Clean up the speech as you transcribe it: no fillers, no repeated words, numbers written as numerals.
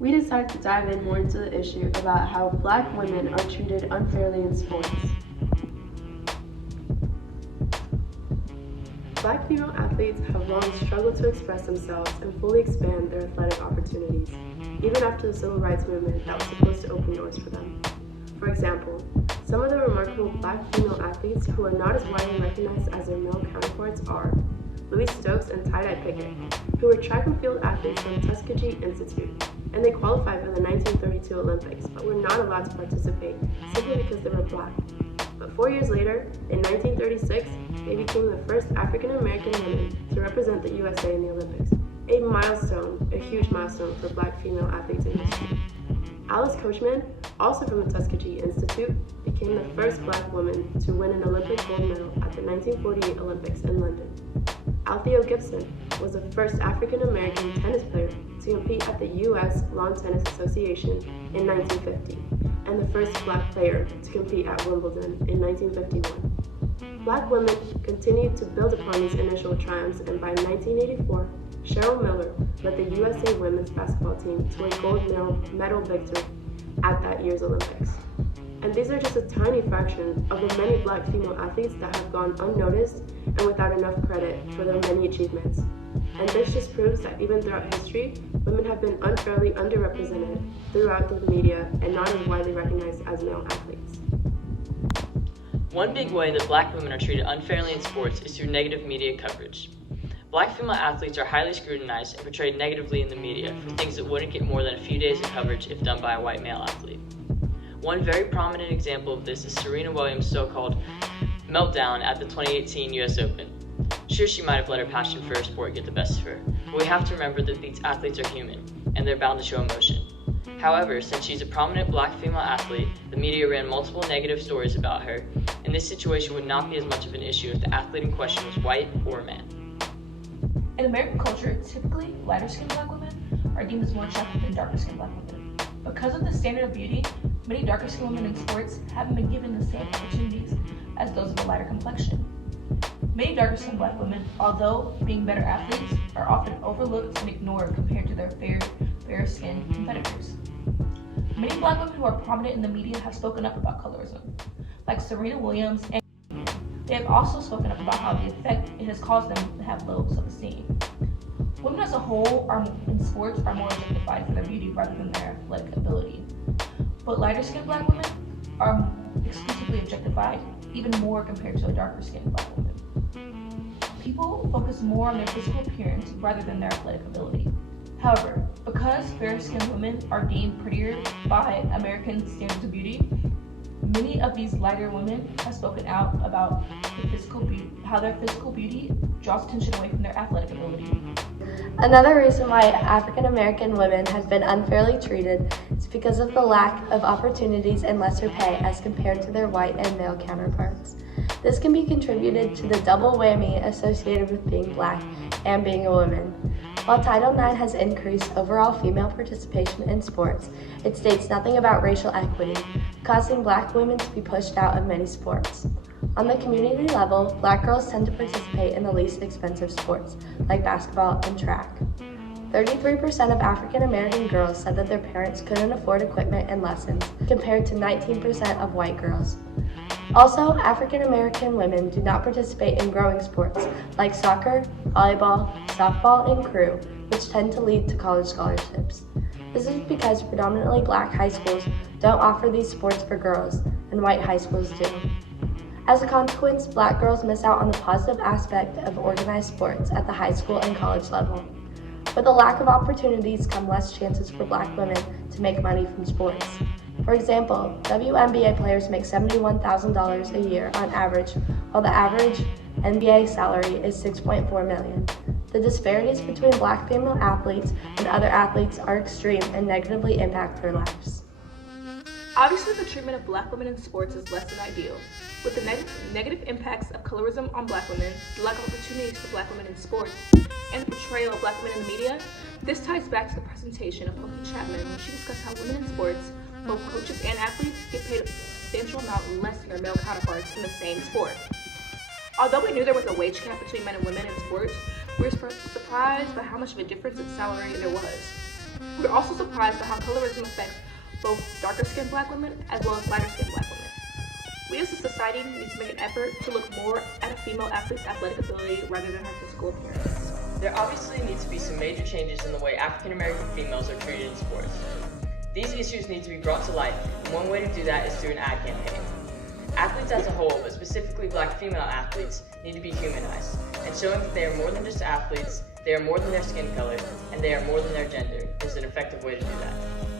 we decided to dive in more into the issue about how Black women are treated unfairly in sports. Black female athletes have long struggled to express themselves and fully expand their athletic opportunities, even after the civil rights movement that was supposed to open doors for them. For example, some of the remarkable Black female athletes who are not as widely recognized as their male counterparts are Louise Stokes and Tie-Dye Pickett, who were track and field athletes from Tuskegee Institute, and they qualified for the 1932 Olympics, but were not allowed to participate simply because they were Black. But 4 years later, in 1936, they became the first African American women to represent the USA in the Olympics, a huge milestone for Black female athletes in history. Alice Coachman, also from the Tuskegee Institute, became the first Black woman to win an Olympic gold medal at the 1948 Olympics in London. Althea Gibson was the first African American tennis player to compete at the U.S. Lawn Tennis Association in 1950, and the first Black player to compete at Wimbledon in 1951. Black women continued to build upon these initial triumphs, and by 1984, Cheryl Miller led the USA women's basketball team to a gold medal victory at that year's Olympics. And these are just a tiny fraction of the many Black female athletes that have gone unnoticed and without enough credit for their many achievements. And this just proves that even throughout history, women have been unfairly underrepresented throughout the media and not as widely recognized as male athletes. One big way that Black women are treated unfairly in sports is through negative media coverage. Black female athletes are highly scrutinized and portrayed negatively in the media for things that wouldn't get more than a few days of coverage if done by a white male athlete. One very prominent example of this is Serena Williams' so-called meltdown at the 2018 US Open. Sure, she might have let her passion for her sport get the best of her, but we have to remember that these athletes are human, and they're bound to show emotion. However, since she's a prominent Black female athlete, the media ran multiple negative stories about her, and this situation would not be as much of an issue if the athlete in question was white or a man. In American culture, typically, lighter-skinned Black women are deemed as more attractive than darker-skinned Black women. Because of the standard of beauty, many darker-skinned women in sports haven't been given the same opportunities as those of a lighter complexion. Many darker-skinned Black women, although being better athletes, are often overlooked and ignored compared to their fair-skinned competitors. Many Black women who are prominent in the media have spoken up about colorism, like Serena Williams, and they have also spoken up about how the effect it has caused them to have low self-esteem. Women as a whole in sports are more objectified for their beauty rather than their athletic ability. But lighter-skinned Black women are exclusively objectified, even more compared to a darker-skinned Black woman. People focus more on their physical appearance rather than their athletic ability. However, because fair-skinned women are deemed prettier by American standards of beauty, many of these lighter women have spoken out about how their physical beauty draws attention away from their athletic ability. Another reason why African American women have been unfairly treated is because of the lack of opportunities and lesser pay as compared to their white and male counterparts. This can be contributed to the double whammy associated with being Black and being a woman. While Title IX has increased overall female participation in sports, it states nothing about racial equity, causing Black women to be pushed out of many sports. On the community level, Black girls tend to participate in the least expensive sports, like basketball and track. 33% of African American girls said that their parents couldn't afford equipment and lessons, compared to 19% of white girls. Also, African American women do not participate in growing sports like soccer, volleyball, softball, and crew, which tend to lead to college scholarships. This is because predominantly Black high schools don't offer these sports for girls, and white high schools do. As a consequence, Black girls miss out on the positive aspect of organized sports at the high school and college level. With a lack of opportunities come less chances for Black women to make money from sports. For example, WNBA players make $71,000 a year on average, while the average NBA salary is $6.4 million. The disparities between Black female athletes and other athletes are extreme and negatively impact their lives. Obviously, the treatment of Black women in sports is less than ideal. With the negative impacts of colorism on Black women, the lack of opportunities for Black women in sports, and the portrayal of Black women in the media, this ties back to the presentation of Pokey Chapman when she discussed how women in sports, both coaches and athletes, get paid a substantial amount less than their male counterparts in the same sport. Although we knew there was a wage gap between men and women in sports, we were surprised by how much of a difference in salary there was. We're also surprised by how colorism affects both darker-skinned Black women as well as lighter-skinned Black women. We as a society need to make an effort to look more at a female athlete's athletic ability rather than her physical appearance. There obviously needs to be some major changes in the way African American females are treated in sports. These issues need to be brought to light, and one way to do that is through an ad campaign. Athletes as a whole, but specifically Black female athletes, need to be humanized, and showing that they are more than just athletes, they are more than their skin color, and they are more than their gender is an effective way to do that.